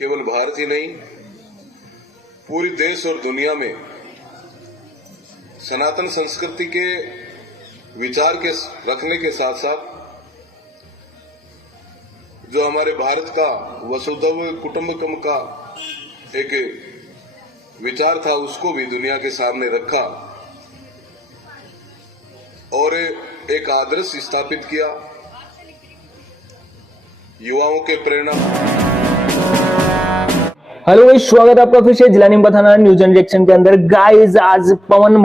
केवल भारत ही नहीं, पूरी देश और दुनिया में सनातन संस्कृति के विचार के रखने के साथ साथ जो हमारे भारत का वसुधैव कुटुंबकम का एक विचार था, उसको भी दुनिया के सामने रखा और एक आदर्श स्थापित किया। युवाओं के प्रेरणा। हेलो गाइस, स्वागत है आपका फिर से जिला नीमका थाना न्यूज एंड रिएक्शन के अंदर। गाइस, आज पवन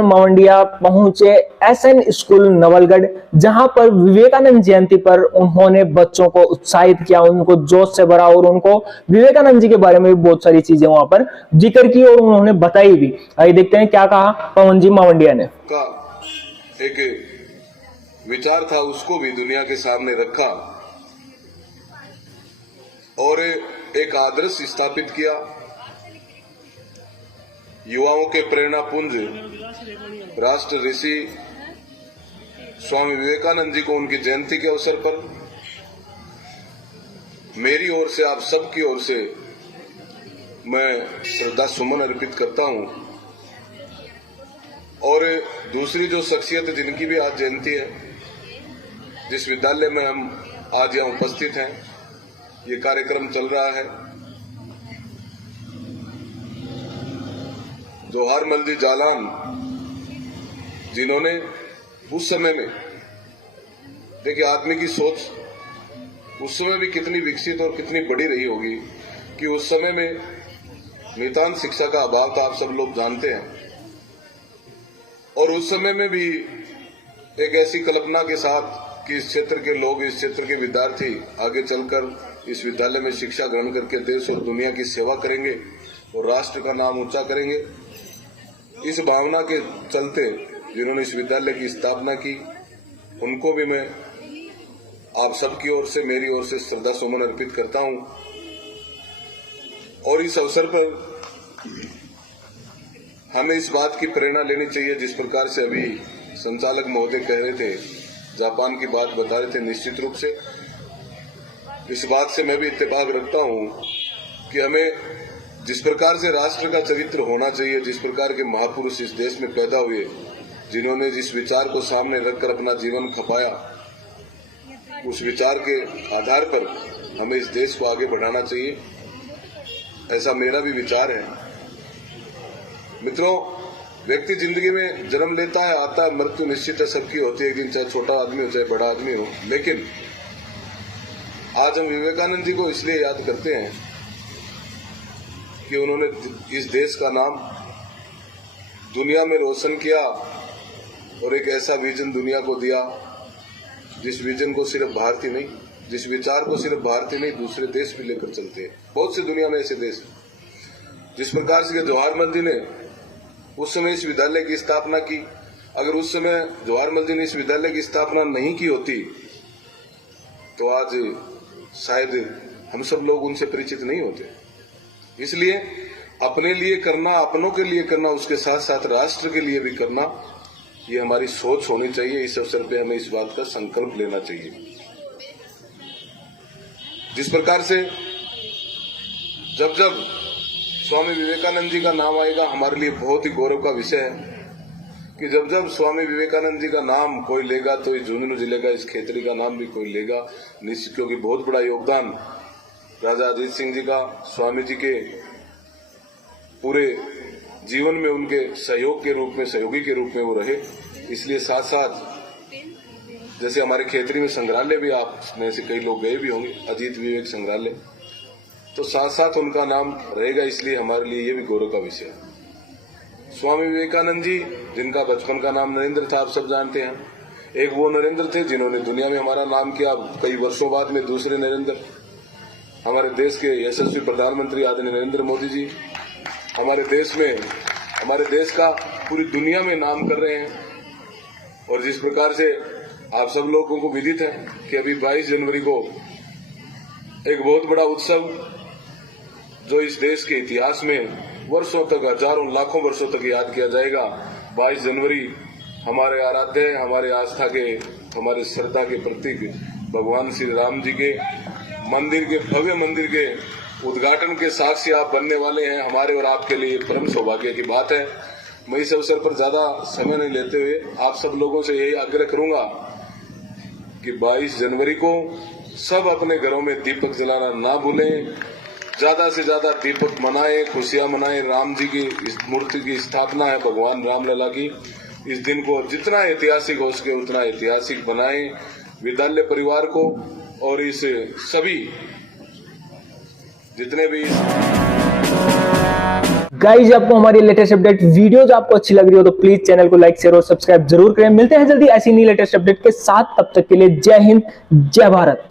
मावंडिया पहुंचे एसएन स्कूल नवलगढ़, जहां पर विवेकानंद जयंती पर उन्होंने बच्चों को उत्साहित किया, उनको जोश से भरा और उनको विवेकानंद जी के बारे में भी बहुत सारी चीजें वहां पर जिक्र की और उन्होंने बताई भी। आइए देखते हैं क्या कहा पवन जी मावंडिया ने। का एक विचार था, उसको भी दुनिया के सामने रखा और एक आदर्श स्थापित किया। युवाओं के प्रेरणा पुंज राष्ट्र ऋषि स्वामी विवेकानंद जी को उनकी जयंती के अवसर पर मेरी ओर से, आप सबकी ओर से मैं श्रद्धा सुमन अर्पित करता हूं। और दूसरी जो शख्सियत जिनकी भी आज जयंती है, जिस विद्यालय में हम आज यहाँ उपस्थित हैं, ये कार्यक्रम चल रहा है, जवाहरलाल जी जालान, जिन्होंने उस समय में, देखिए आदमी की सोच उस समय भी कितनी विकसित और कितनी बड़ी रही होगी कि उस समय में नितांत शिक्षा का अभाव था, आप सब लोग जानते हैं। और उस समय में भी एक ऐसी कल्पना के साथ कि इस क्षेत्र के लोग, इस क्षेत्र के विद्यार्थी आगे चलकर इस विद्यालय में शिक्षा ग्रहण करके देश और दुनिया की सेवा करेंगे और राष्ट्र का नाम ऊंचा करेंगे। इस भावना के चलते जिन्होंने इस विद्यालय की स्थापना की, उनको भी मैं आप सबकी ओर से, मेरी ओर से श्रद्धा सुमन अर्पित करता हूं। और इस अवसर पर हमें इस बात की प्रेरणा लेनी चाहिए, जिस प्रकार से अभी संचालक महोदय कह रहे थे, जापान की बात बता रहे थे, निश्चित रूप से इस बात से मैं भी इत्तेफाक रखता हूं कि हमें जिस प्रकार से राष्ट्र का चरित्र होना चाहिए, जिस प्रकार के महापुरुष इस देश में पैदा हुए, जिन्होंने जिस विचार को सामने रखकर अपना जीवन खपाया, उस विचार के आधार पर हमें इस देश को आगे बढ़ाना चाहिए। ऐसा मेरा भी विचार है। मित्रों, व्यक्ति जिंदगी में जन्म लेता है, आता है, मृत्यु निश्चित है, सबकी होती है एक दिन, चाहे छोटा आदमी हो चाहे बड़ा आदमी हो। लेकिन आज हम विवेकानंद जी को इसलिए याद करते हैं कि उन्होंने इस देश का नाम दुनिया में रोशन किया और एक ऐसा विजन दुनिया को दिया, जिस विजन को सिर्फ भारत ही नहीं, जिस विचार को सिर्फ भारत ही नहीं, दूसरे देश भी लेकर चलते हैं। बहुत से दुनिया में ऐसे देश, जिस प्रकार से जवाहरलाल जी ने उस समय इस विद्यालय की स्थापना की, अगर उस समय जवाहरलाल जी ने इस विद्यालय की स्थापना नहीं की होती तो आज शायद हम सब लोग उनसे परिचित नहीं होते। इसलिए अपने लिए करना, अपनों के लिए करना, उसके साथ साथ राष्ट्र के लिए भी करना, ये हमारी सोच होनी चाहिए। इस अवसर पे हमें इस बात का संकल्प लेना चाहिए। जिस प्रकार से जब जब स्वामी विवेकानंद जी का नाम आएगा, हमारे लिए बहुत ही गौरव का विषय है कि जब जब स्वामी विवेकानंद जी का नाम कोई लेगा तो इस झुंझुनू जिले का, इस खेतरी का नाम भी कोई लेगा निश्चित, क्योंकि बहुत बड़ा योगदान राजा अजीत सिंह जी का, स्वामी जी के पूरे जीवन में उनके सहयोग के रूप में, सहयोगी के रूप में वो रहे। इसलिए साथ साथ जैसे हमारे खेतरी में संग्रहालय भी, आप में से कई लोग गए भी होंगे, अजीत विवेक संग्रहालय, तो साथ साथ उनका नाम रहेगा। इसलिए हमारे लिए ये भी गौरव का विषय है। स्वामी विवेकानंद जी, जिनका बचपन का नाम नरेंद्र था, आप सब जानते हैं। एक वो नरेंद्र थे जिन्होंने दुनिया में हमारा नाम किया। कई वर्षों बाद में दूसरे नरेंद्र, हमारे देश के यशस्वी प्रधानमंत्री आदरणीय नरेंद्र मोदी जी हमारे देश में, हमारे देश का पूरी दुनिया में नाम कर रहे हैं। और जिस प्रकार से आप सब लोगों को विदित है कि अभी 22 जनवरी को एक बहुत बड़ा उत्सव, जो इस देश के इतिहास में वर्षों तक, हजारों लाखों वर्षों तक याद किया जाएगा। 22 जनवरी हमारे आराध्य, हमारे आस्था के, हमारे श्रद्धा के प्रतीक भगवान श्री राम जी के मंदिर के, भव्य मंदिर के उद्घाटन के साक्षी आप बनने वाले हैं। हमारे और आपके लिए परम सौभाग्य की बात है। मैं इस अवसर पर ज्यादा समय नहीं लेते हुए आप सब लोगों से यही आग्रह करूंगा कि 22 जनवरी को सब अपने घरों में दीपक जलाना ना भूलें। ज्यादा से ज्यादा दीपक मनाएं, खुशियां मनाएं। राम जी की इस मूर्ति की स्थापना है, भगवान रामलला की। इस दिन को जितना ऐतिहासिक हो सके उतना ऐतिहासिक बनाएं। विद्यालय परिवार को और इस सभी जितने भी गाइज, आपको हमारी लेटेस्ट अपडेट वीडियोज आपको अच्छी लग रही हो तो प्लीज चैनल को लाइक, शेयर और सब्सक्राइब जरूर करें। मिलते हैं जल्दी ऐसी नई लेटेस्ट अपडेट के साथ। तब तक के लिए जय हिंद, जय भारत।